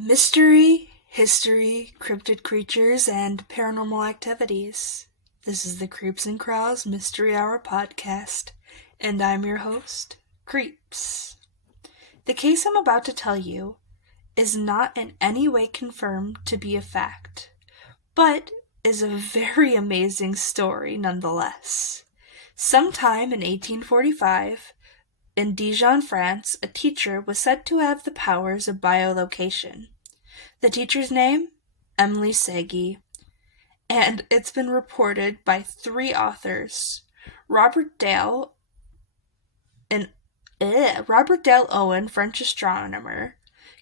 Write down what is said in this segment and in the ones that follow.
Mystery, history, cryptid creatures, and paranormal activities. This is the Creeps and Crows Mystery Hour podcast, and I'm your host, Creeps. The case I'm about to tell you is not in any way confirmed to be a fact, but is a very amazing story nonetheless. Sometime in 1845, in Dijon, France, a teacher was said to have the powers of biolocation. The teacher's name? Emilie Sagee. And it's been reported by three authors. Robert Dale Owen, French astronomer,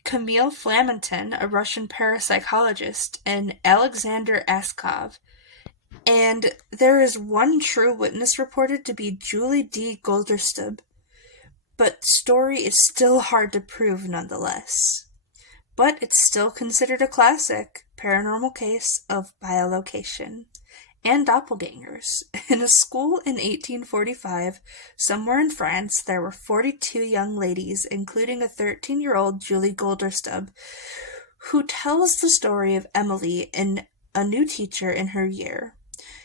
Camille Flamantin, a Russian parapsychologist, and Alexander Askov. And there is one true witness reported to be Julie D. Golderstub, but story is still hard to prove nonetheless. But it's still considered a classic paranormal case of biolocation and doppelgangers. In a school in 1845, somewhere in France, there were 42 young ladies, including a 13-year-old Julie Golderstub, who tells the story of Emilie and a new teacher in her year.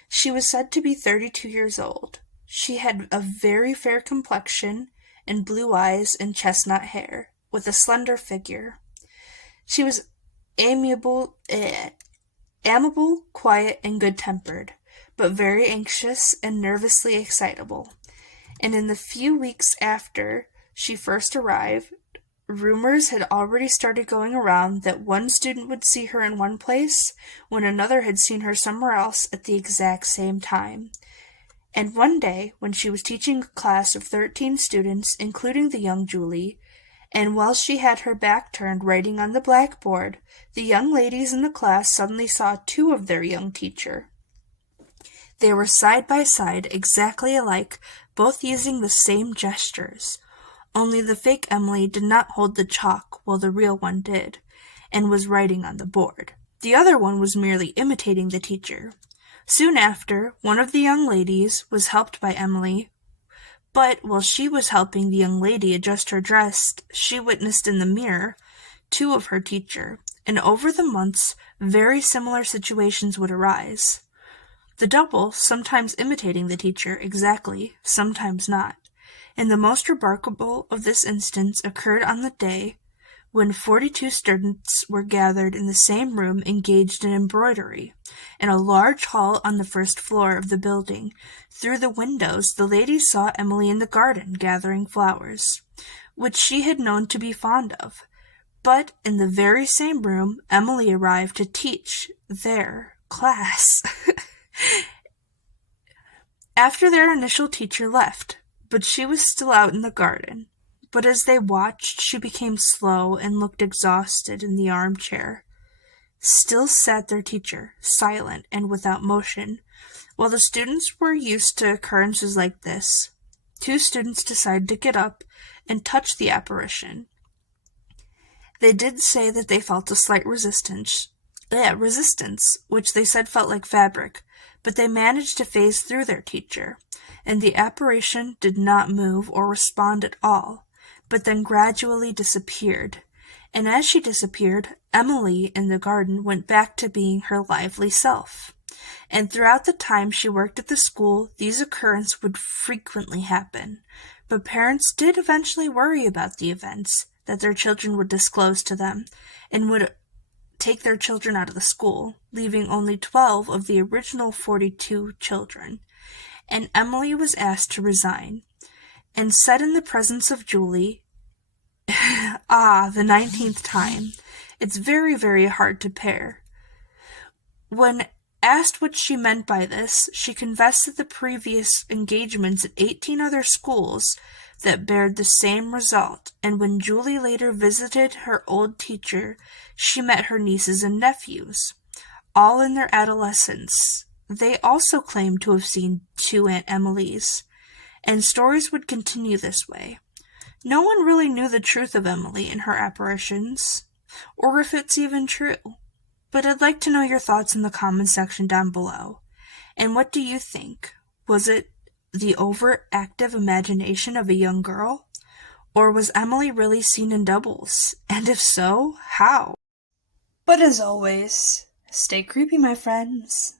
She was said to be 32 years old. She had a very fair complexion and blue eyes and chestnut hair, with a slender figure. She was amiable, quiet, and good-tempered, but very anxious and nervously excitable. And in the few weeks after she first arrived, rumors had already started going around that one student would see her in one place when another had seen her somewhere else at the exact same time. And one day, when she was teaching a class of 13 students, including the young Julie, and while she had her back turned writing on the blackboard, the young ladies in the class suddenly saw two of their young teacher. They were side by side, exactly alike, both using the same gestures. Only the fake Emilie did not hold the chalk, while the real one did, and was writing on the board. The other one was merely imitating the teacher. Soon after, one of the young ladies was helped by Emilie, but while she was helping the young lady adjust her dress, she witnessed in the mirror two of her teacher, and over the months, very similar situations would arise. The double, sometimes imitating the teacher exactly, sometimes not. And the most remarkable of this instance occurred on the day when 42 students were gathered in the same room engaged in embroidery, in a large hall on the first floor of the building. Through the windows, the ladies saw Emilie in the garden gathering flowers, which she had known to be fond of. But in the very same room, Emilie arrived to teach their class. After their initial teacher left, but she was still out in the garden. But as they watched, she became slow and looked exhausted in the armchair. Still sat their teacher, silent and without motion. While the students were used to occurrences like this, two students decided to get up and touch the apparition. They did say that they felt a slight resistance, which they said felt like fabric, but they managed to phase through their teacher, and the apparition did not move or respond at all, but then gradually disappeared. And as she disappeared, Emilie in the garden went back to being her lively self. And throughout the time she worked at the school, these occurrences would frequently happen. But parents did eventually worry about the events that their children would disclose to them, and would take their children out of the school, leaving only 12 of the original 42 children. And Emilie was asked to resign, and said in the presence of Julie, the 19th time, it's very, very hard to pair. When asked what she meant by this, she confessed that the previous engagements at 18 other schools that bared the same result, and when Julie later visited her old teacher, she met her nieces and nephews, all in their adolescence. They also claimed to have seen two Aunt Emilies, and stories would continue this way. No one really knew the truth of Emilie and her apparitions, or if it's even true. But I'd like to know your thoughts in the comments section down below. And what do you think? Was it the overactive imagination of a young girl? Or was Emilie really seen in doubles? And if so, how? But as always, stay creepy, my friends.